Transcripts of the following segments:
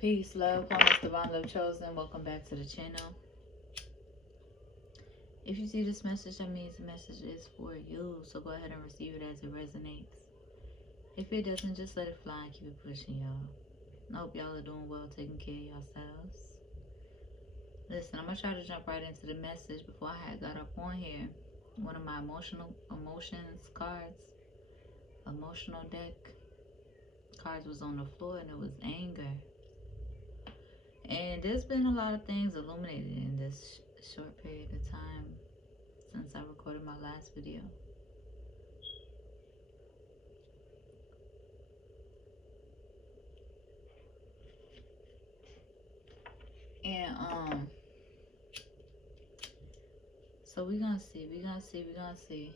Peace, love, wholeness, divine love chosen. Welcome back to the channel. If you see this message, that means the message is for you. So go ahead and receive it as it resonates. If it doesn't, just let it fly and keep it pushing, y'all. I hope y'all are doing well, taking care of yourselves. Listen, I'm going to try to jump right into the message. Before I had got up on here, one of my emotions cards, emotional deck cards was on the floor, and it was anger. And there's been a lot of things illuminated in this short period of time since I recorded my last video. And so we're gonna see.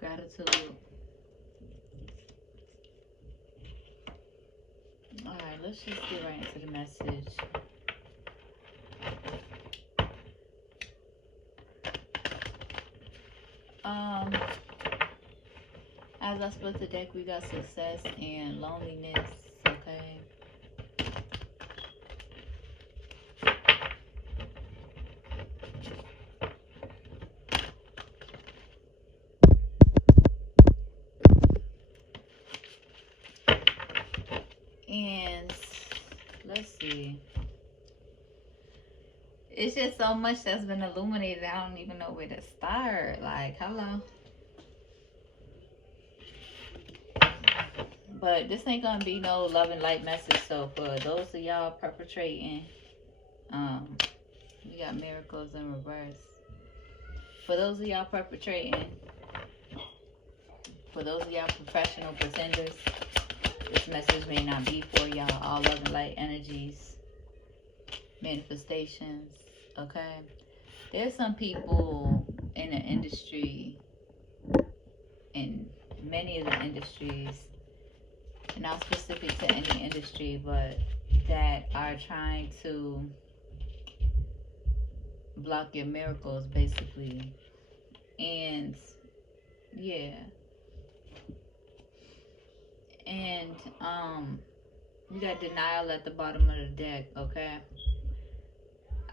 Gratitude. Alright, let's just get right into the message. As I split the deck, we got success and loneliness, okay? And let's see. It's just so much that's been illuminated. I don't even know where to start. Like, hello. But this ain't gonna be no love and light message. So for those of y'all perpetrating, we got miracles in reverse. For those of y'all perpetrating, for those of y'all professional pretenders, this message may not be for y'all. All love and light energies, manifestations, okay? There's some people in the industry, in many of the industries, not specific to any industry, but that are trying to block your miracles, basically. And yeah. And we got denial at the bottom of the deck, okay?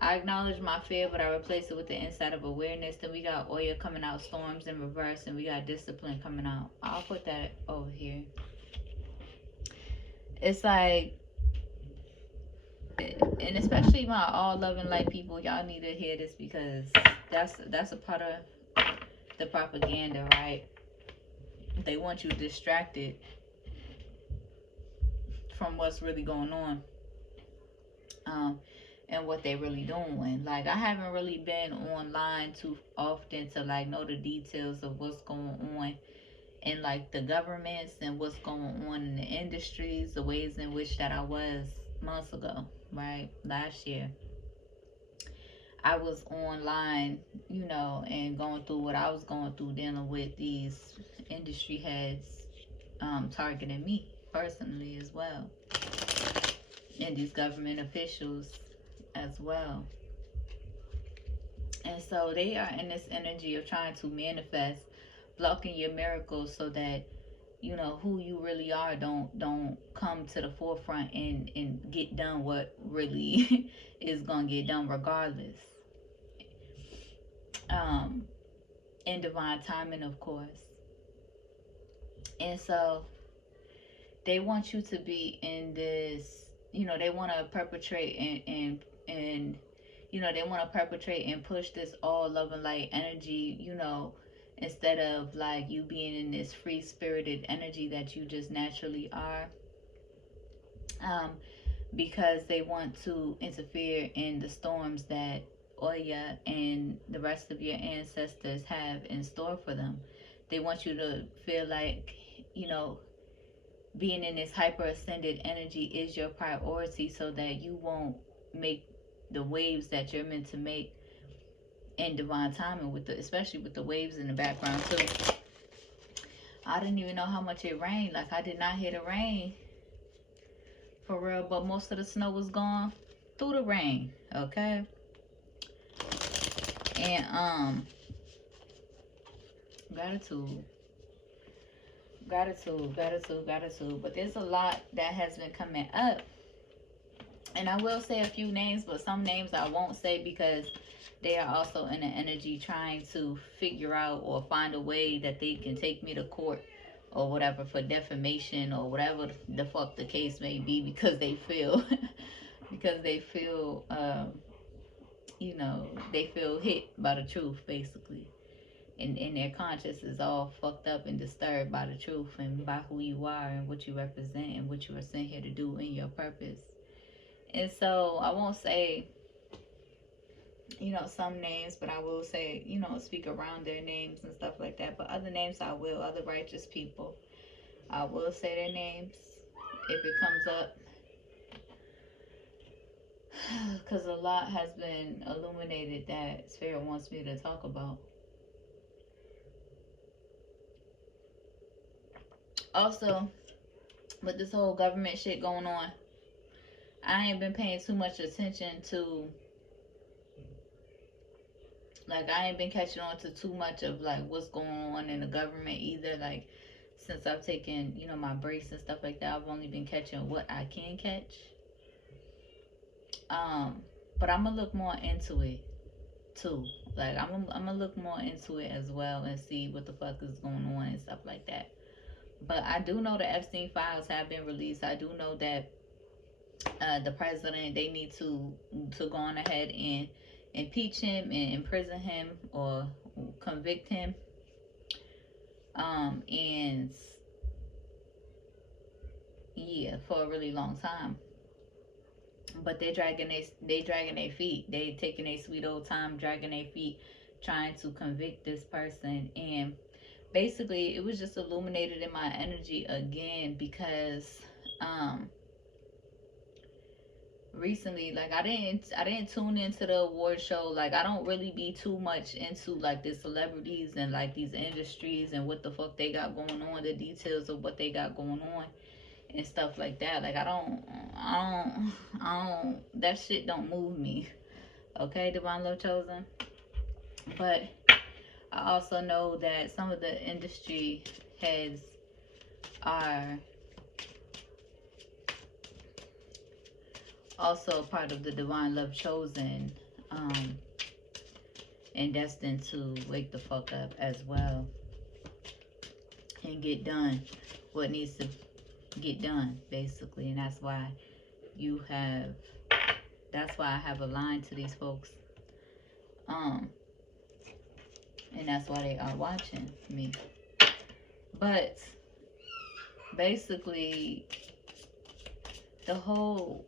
I acknowledge my fear, but I replace it with the insight of awareness. Then we got Oya coming out, storms in reverse, and we got discipline coming out. I'll put that over here. It's like, and especially my all loving light people, y'all need to hear this, because that's a part of the propaganda, right? They want you distracted from what's really going on, and what they really doing. Like, I haven't really been online too often to like know the details of what's going on in like the governments and what's going on in the industries, the ways in which that I was months ago, right? Last year I was online, you know, and going through what I was going through, dealing with these industry heads targeting me personally as well, and these government officials as well. And so they are in this energy of trying to manifest, blocking your miracles, so that, you know, who you really are don't come to the forefront and get done what really is gonna get done regardless. In divine timing, of course. And so they want you to be in this, you know, they want to perpetrate and you know, they want to perpetrate and push this all love and light energy, you know, instead of like you being in this free spirited energy that you just naturally are. Because they want to interfere in the storms that Oya and the rest of your ancestors have in store for them. They want you to feel like, you know, being in this hyper ascended energy is your priority, so that you won't make the waves that you're meant to make in divine timing, with the, especially with the waves in the background too. I didn't even know how much it rained. Like, I did not hear the rain for real, but most of the snow was gone through the rain, okay? And gratitude. Gratitude, gratitude, gratitude. But there's a lot that has been coming up. And I will say a few names, but some names I won't say because they are also in an energy trying to figure out or find a way that they can take me to court or whatever for defamation or whatever the fuck the case may be, because they feel because they feel they feel hit by the truth, basically. And their conscience is all fucked up and disturbed by the truth and by who you are and what you represent and what you are sent here to do in your purpose. And so I won't say, some names, but I will say, speak around their names and stuff like that. But other names I will, other righteous people, I will say their names if it comes up. Because a lot has been illuminated that Spirit wants me to talk about. Also, with this whole government shit going on, I ain't been paying too much attention to, like, I ain't been catching on to too much of, like, what's going on in the government either. Like, since I've taken, my breaks and stuff like that, I've only been catching what I can catch. But I'm gonna look more into it too. Like, I'm gonna look more into it as well and see what the fuck is going on and stuff like that. But I do know the Epstein files have been released. I do know that the president, they need to go on ahead and impeach him and imprison him or convict him. And yeah, for a really long time. But they dragging their feet. They taking their sweet old time dragging their feet, trying to convict this person. And basically, it was just illuminated in my energy again because recently, like, I didn't tune into the award show. Like, I don't really be too much into, like, the celebrities and, like, these industries and what the fuck they got going on, the details of what they got going on and stuff like that. Like, I don't, that shit don't move me. Okay, Divine Love Chosen. But I also know that some of the industry heads are also part of the Divine Love Chosen, and destined to wake the fuck up as well and get done what needs to get done, basically. And that's why I have aligned to these folks, and that's why they are watching me. But basically, the whole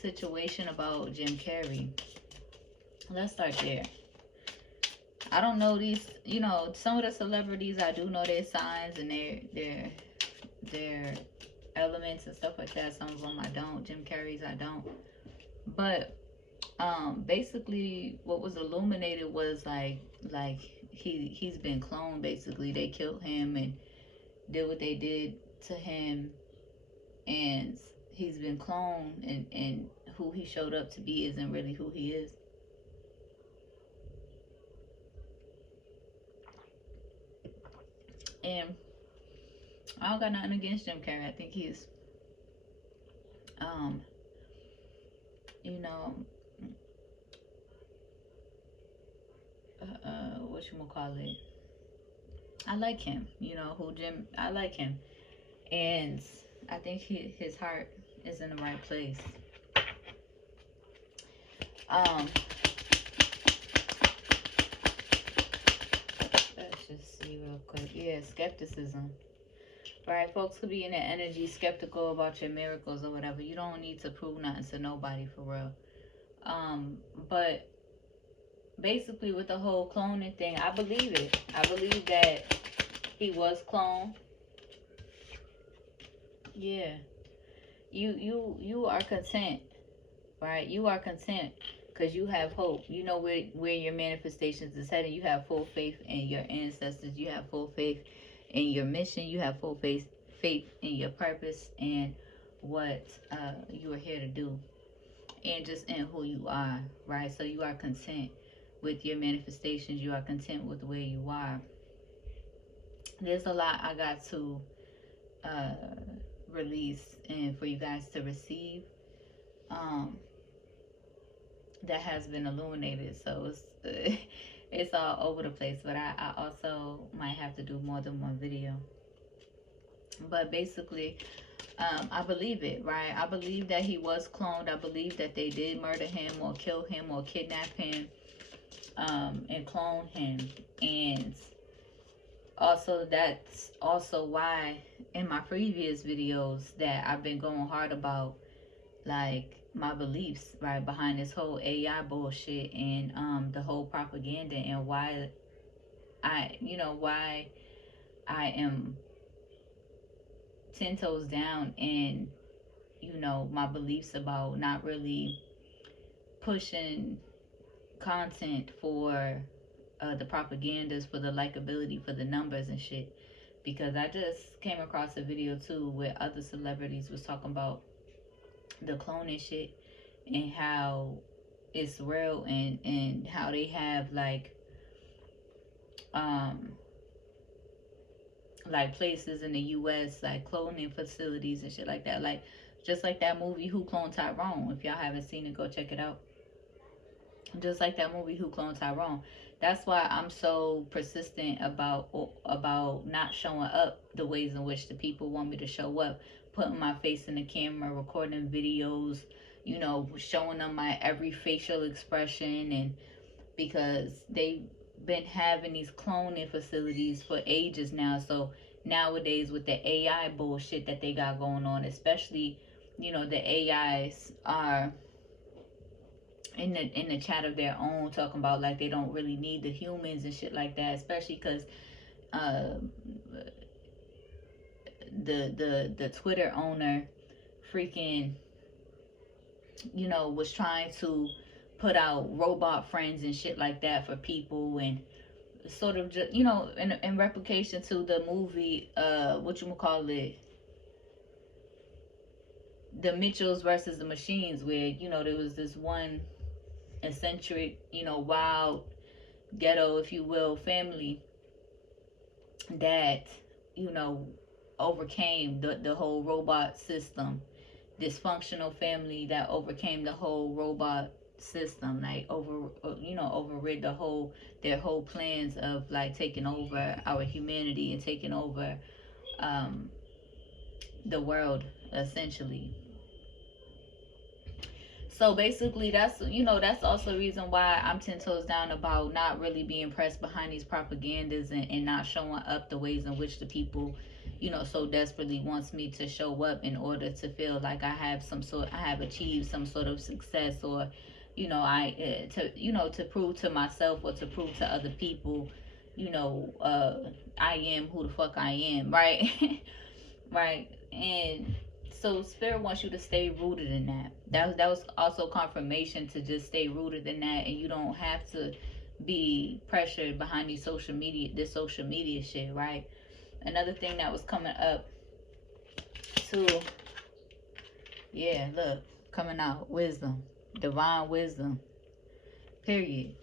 situation about Jim Carrey, let's start there. I don't know these, some of the celebrities, I do know their signs and their elements and stuff like that. Some of them I don't. Jim Carrey's I don't. But basically what was illuminated was like he's been cloned. Basically, they killed him and did what they did to him, and he's been cloned, and who he showed up to be isn't really who he is. And I don't got nothing against Jim Carrey. I think he's whatchamacallit, I like him. I like him. And I think his heart is in the right place. Let's just see real quick. Yeah, skepticism. Right, folks could be in that energy, skeptical about your miracles or whatever. You don't need to prove nothing to nobody, for real. But basically, with the whole cloning thing, I believe it. I believe that he was cloned. Yeah, you are content, right? You are content because you have hope. You know where your manifestations is heading. You have full faith in your ancestors. You have full faith in your mission. You have full faith in your purpose and what you are here to do, and just in who you are, right? So you are content with your manifestations. You are content with where you are. There's a lot I got to uh, release and for you guys to receive, um, that has been illuminated. So it's it's all over the place. But I also might have to do more than one video. But basically, I believe it, right? I believe that he was cloned. I believe that they did murder him or kill him or kidnap him, and clone him. And also, that's also why in my previous videos that I've been going hard about, like, my beliefs, right, behind this whole AI bullshit and the whole propaganda, and why why I am 10 toes down in, my beliefs about not really pushing content for the propagandas, for the likability, for the numbers and shit. Because I just came across a video too where other celebrities was talking about the cloning shit and how it's real, and how they have um like places in the US, like cloning facilities and shit like that. Like just like that movie Who Cloned Tyrone. If y'all haven't seen it, go check it out. Just like that movie Who Cloned Tyrone. That's why I'm so persistent about not showing up the ways in which the people want me to show up, putting my face in the camera, recording videos, showing them my every facial expression. And because they've been having these cloning facilities for ages now. So nowadays with the AI bullshit that they got going on, especially, the AIs are in the chat of their own, talking about like they don't really need the humans and shit like that, especially because uh the Twitter owner freaking was trying to put out robot friends and shit like that for people, and sort of just in replication to the movie, what you call it, the Mitchells versus the Machines, where there was this one eccentric, wild ghetto, if you will, family that overcame the whole robot system. Dysfunctional family that overcame the whole robot system, like overrid their whole plans of like taking over our humanity and taking over um the world, essentially. So basically, that's also a reason why I'm 10 toes down about not really being pressed behind these propagandas, and not showing up the ways in which the people, so desperately wants me to show up, in order to feel like I have achieved some sort of success, or, to prove to myself or to prove to other people, I am who the fuck I am, right? Right. And so spirit wants you to stay rooted in that. That was also confirmation to just stay rooted in that, and you don't have to be pressured behind this social media shit, right? Another thing that was coming up too, yeah, look, coming out, wisdom, divine wisdom, period.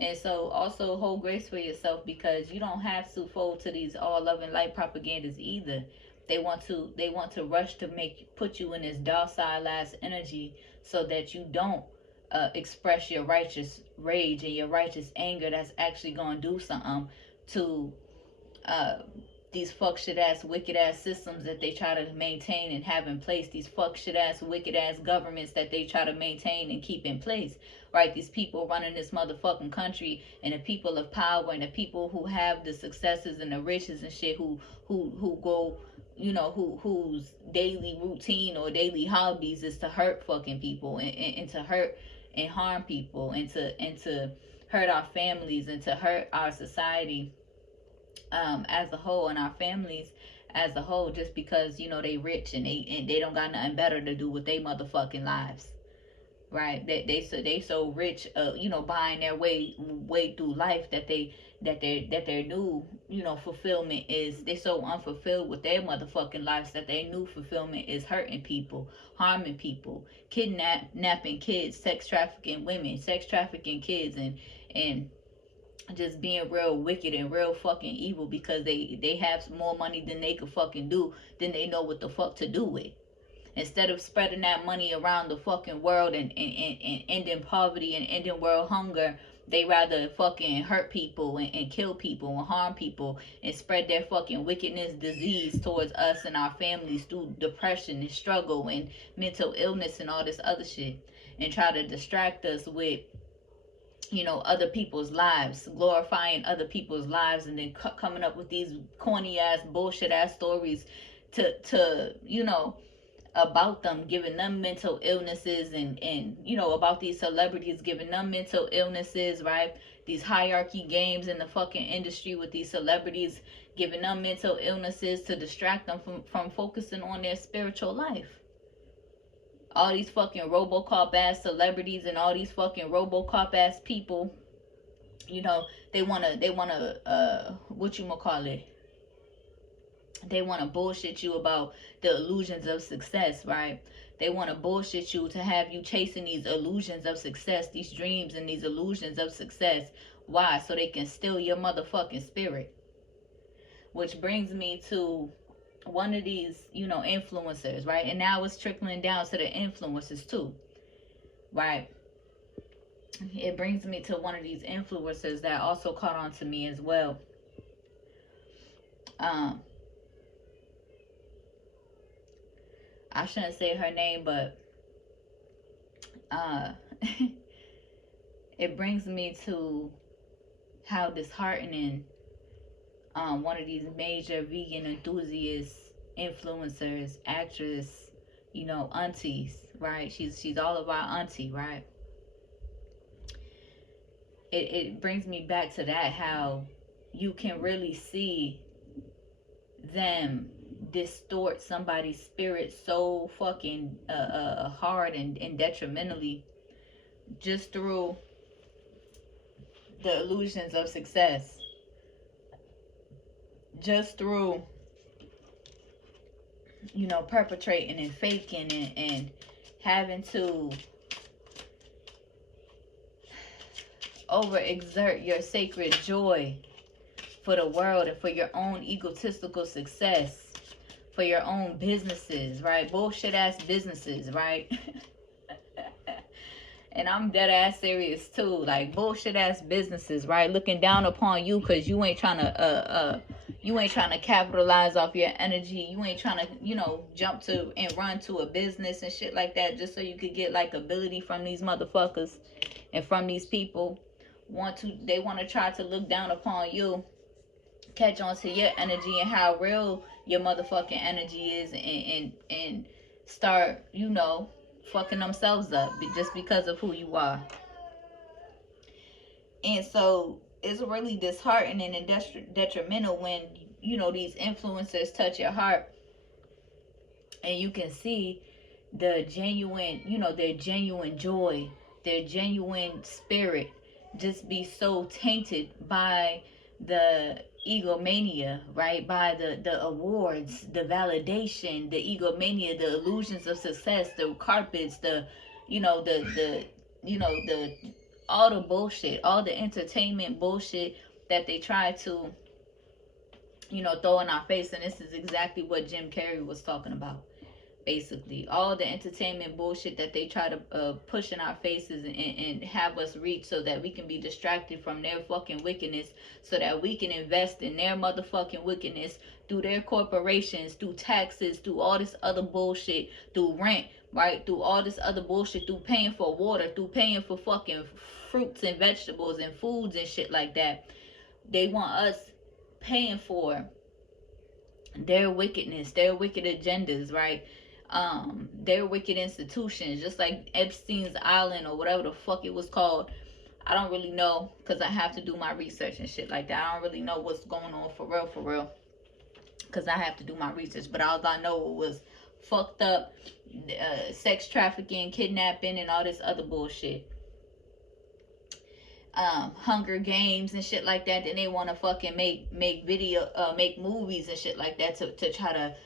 And so also hold grace for yourself, because you don't have to fold to these all love and light propagandas either. They want to rush to put you in this docile ass energy, so that you don't express your righteous rage and your righteous anger that's actually gonna do something to uh, these fuck shit ass wicked ass systems that they try to maintain and have in place, these fuck shit ass wicked ass governments that they try to maintain and keep in place, right? These people running this motherfucking country, and the people of power, and the people who have the successes and the riches and shit, who go, whose daily routine or daily hobbies is to hurt fucking people, and to hurt and harm people, and to hurt our families, and to hurt our society as a whole, and our families as a whole, just because they rich, and they don't got nothing better to do with their motherfucking lives, right? They so rich, buying their way through life, that their new fulfillment is, they so unfulfilled with their motherfucking lives, that their new fulfillment is hurting people, harming people, kidnapping kids, sex trafficking women, sex trafficking kids, and just being real wicked and real fucking evil because they have more money than they could fucking do, than they know what the fuck to do with. Instead of spreading that money around the fucking world and ending poverty and ending world hunger, they rather fucking hurt people and kill people and harm people and spread their fucking wickedness, disease towards us and our families through depression and struggle and mental illness and all this other shit, and try to distract us with, other people's lives, glorifying other people's lives, and then coming up with these corny ass bullshit ass stories to about them, giving them mental illnesses, and about these celebrities giving them mental illnesses, right? These hierarchy games in the fucking industry with these celebrities giving them mental illnesses to distract them from focusing on their spiritual life. All these fucking RoboCop ass celebrities and all these fucking RoboCop ass people, they wanna what you call it? They wanna bullshit you about the illusions of success, right? They wanna bullshit you to have you chasing these illusions of success, these dreams and these illusions of success. Why? So they can steal your motherfucking spirit. Which brings me to one of these, influencers, right? And now it's trickling down to the influencers too, right? It brings me to one of these influencers that also caught on to me as well. I shouldn't say her name, but it brings me to how disheartening one of these major vegan enthusiasts, influencers, actress, aunties, right? She's all of our auntie, right? It brings me back to that, how you can really see them distort somebody's spirit so fucking hard and detrimentally just through the illusions of success, just through perpetrating and faking and having to overexert your sacred joy for the world and for your own egotistical success, for your own businesses, right? Bullshit ass businesses, right? And I'm dead ass serious too. Like bullshit ass businesses, right? Looking down upon you because you ain't trying to capitalize off your energy. You ain't trying to, jump to and run to a business and shit like that just so you could get like ability from these motherfuckers and from these people. They want to try to look down upon you, catch on to your energy and how real your motherfucking energy is, and start, fucking themselves up just because of who you are. And so it's really disheartening and detrimental when these influencers touch your heart and you can see the genuine, their genuine joy, their genuine spirit just be so tainted by the egomania, right? By the awards, the validation, the egomania, the illusions of success, the carpets, the all the bullshit, all the entertainment bullshit that they try to throw in our face. And this is exactly what Jim Carrey was talking about. Basically, all the entertainment bullshit that they try to push in our faces and have us reach so that we can be distracted from their fucking wickedness, so that we can invest in their motherfucking wickedness through their corporations, through taxes, through all this other bullshit, through rent, right? Through all this other bullshit, through paying for water, through paying for fucking fruits and vegetables and foods and shit like that. They want us paying for their wickedness, their wicked agendas, right? Their wicked institutions, just like Epstein's Island or whatever the fuck it was called. I don't really know because I have to do my research and shit like that. I don't really know what's going on for real because I have to do my research. But all I know was fucked up sex trafficking, kidnapping, and all this other bullshit. Hunger Games and shit like that. Then they want to fucking make movies and shit like that to try to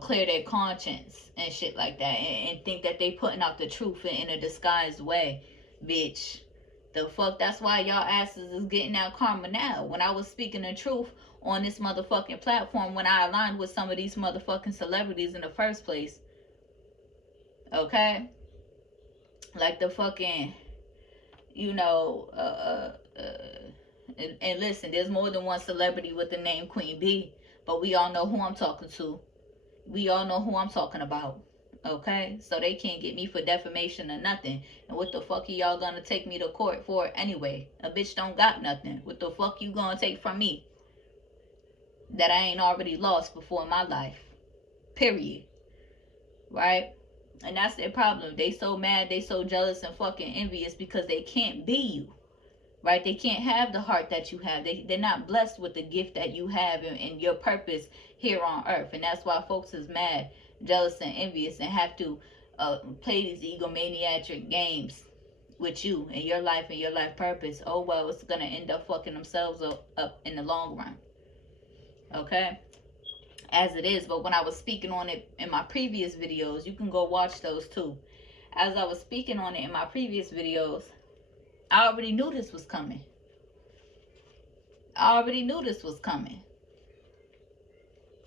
clear their conscience and shit like that, and think that they putting out the truth in a disguised way. Bitch, The fuck, that's why y'all asses is getting out karma now. When I was speaking the truth on this motherfucking platform, when I aligned with some of these motherfucking celebrities in the first place, okay? Like the fucking, you know, and listen, there's more than one celebrity with the name Queen B, but we all know who I'm talking to. We all know who I'm talking about. Okay? So they can't get me for defamation or nothing. And what the fuck are y'all gonna take me to court for anyway? A bitch don't got nothing. What the fuck you gonna take from me that I ain't already lost before in my life? Period. Right? And that's their problem. They so mad, they so jealous and fucking envious because they can't be you. Right? They can't have the heart that you have. They're not blessed with the gift that you have and your purpose here on earth. And that's why folks is mad, jealous, and envious and have to play these egomaniac games with you and your life and your life purpose. Oh, well, it's going to end up fucking themselves up in the long run. Okay? As it is. But when I was speaking on it in my previous videos, you can go watch those too. As I was speaking on it in my previous videos, I already knew this was coming. I already knew this was coming.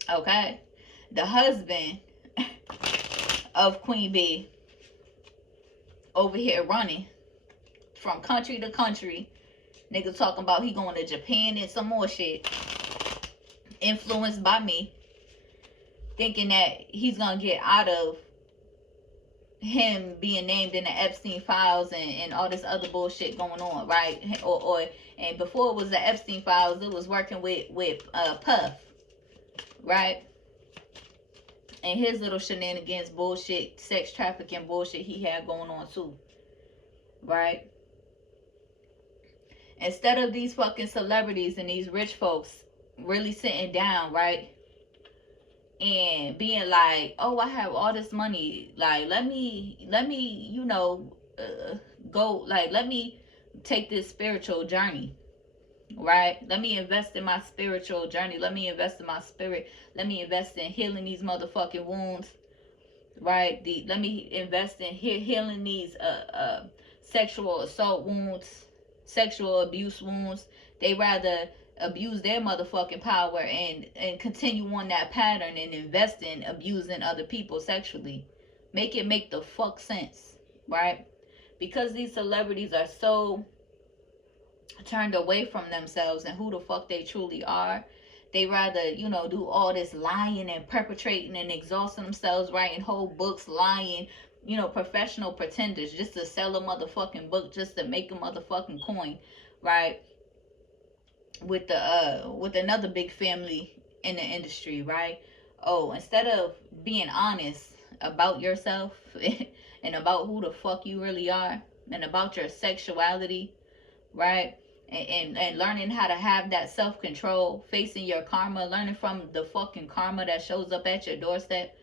Okay? The husband of Queen B over here running from country to country. Nigga talking about he going to Japan and some more shit. Influenced by me. Thinking that he's going to get out of him being named in the Epstein files and all this other bullshit going on, right? And before it was the Epstein files, it was working with Puff, right? And his little shenanigans, bullshit, sex trafficking bullshit he had going on too, right? Instead of these fucking celebrities and these rich folks really sitting down, right? And being like, oh, I have all this money. Like, let me, you know, go, like, let me take this spiritual journey, right? Let me invest in my spiritual journey. Let me invest in my spirit. Let me invest in healing these motherfucking wounds, right? Let me invest in healing these sexual assault wounds, sexual abuse wounds. They rather abuse their motherfucking power and continue on that pattern and invest in abusing other people sexually. Make the fuck sense, right? Because these celebrities are so turned away from themselves and who the fuck they truly are, they rather, you know, do all this lying and perpetrating and exhausting themselves, writing whole books, lying, you know, professional pretenders just to sell a motherfucking book, just to make a motherfucking coin, right? With another big family in the industry, right? Oh, instead of being honest about yourself and about who the fuck you really are and about your sexuality, right? And learning how to have that self-control, facing your karma, learning from the fucking karma that shows up at your doorstep,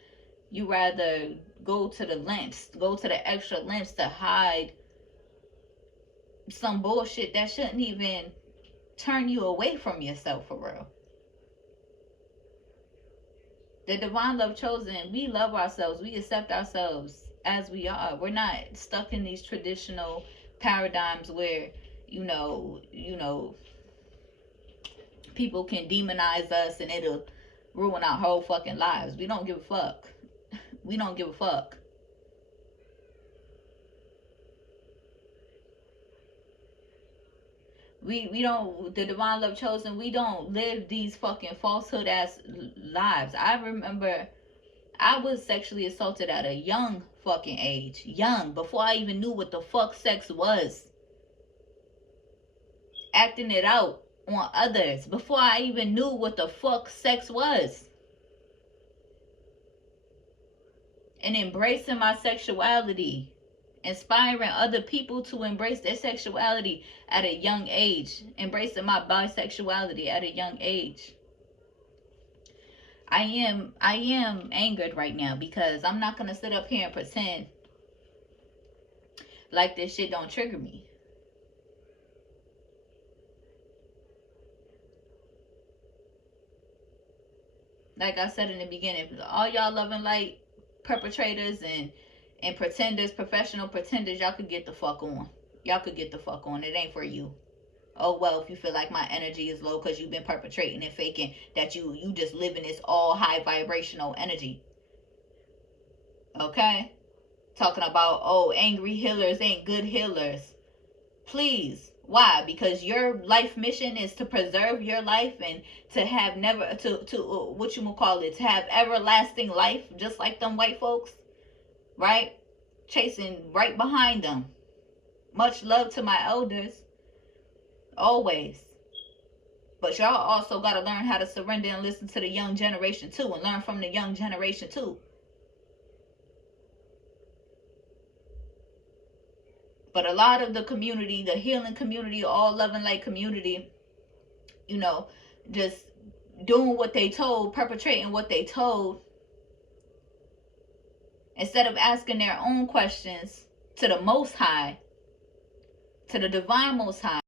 you rather go to the extra lengths to hide some bullshit that shouldn't even turn you away from yourself, for real. The divine love chosen, we love ourselves, we accept ourselves as we are. We're not stuck in these traditional paradigms where, you know, people can demonize us and it'll ruin our whole fucking lives. We don't give a fuck. We don't give a fuck. We don't, the divine love chosen, we don't live these fucking falsehood ass lives. I remember I was sexually assaulted at a young fucking age. Young, before I even knew what the fuck sex was. Acting it out on others before I even knew what the fuck sex was. And embracing my sexuality. Inspiring other people to embrace their sexuality at a young age. Embracing my bisexuality at a young age. I am angered right now because I'm not gonna sit up here and pretend like this shit don't trigger me. Like I said in the beginning, all y'all loving light perpetrators and pretenders, professional pretenders, y'all could get the fuck on. Y'all could get the fuck on. It ain't for you. Oh well, if you feel like my energy is low because you've been perpetrating and faking that you just live in this all high vibrational energy. Okay? Talking about, oh, angry healers ain't good healers. Please. Why? Because your life mission is to preserve your life and to have never to what you will call it, to have everlasting life, just like them white folks, right? Chasing right behind them. Much love to my elders, always. But y'all also got to learn how to surrender and listen to the young generation too, and learn from the young generation too. But a lot of the community, the healing community, all loving light community, you know, just doing what they told, perpetrating what they told, instead of asking their own questions to the Most High, to the Divine Most High.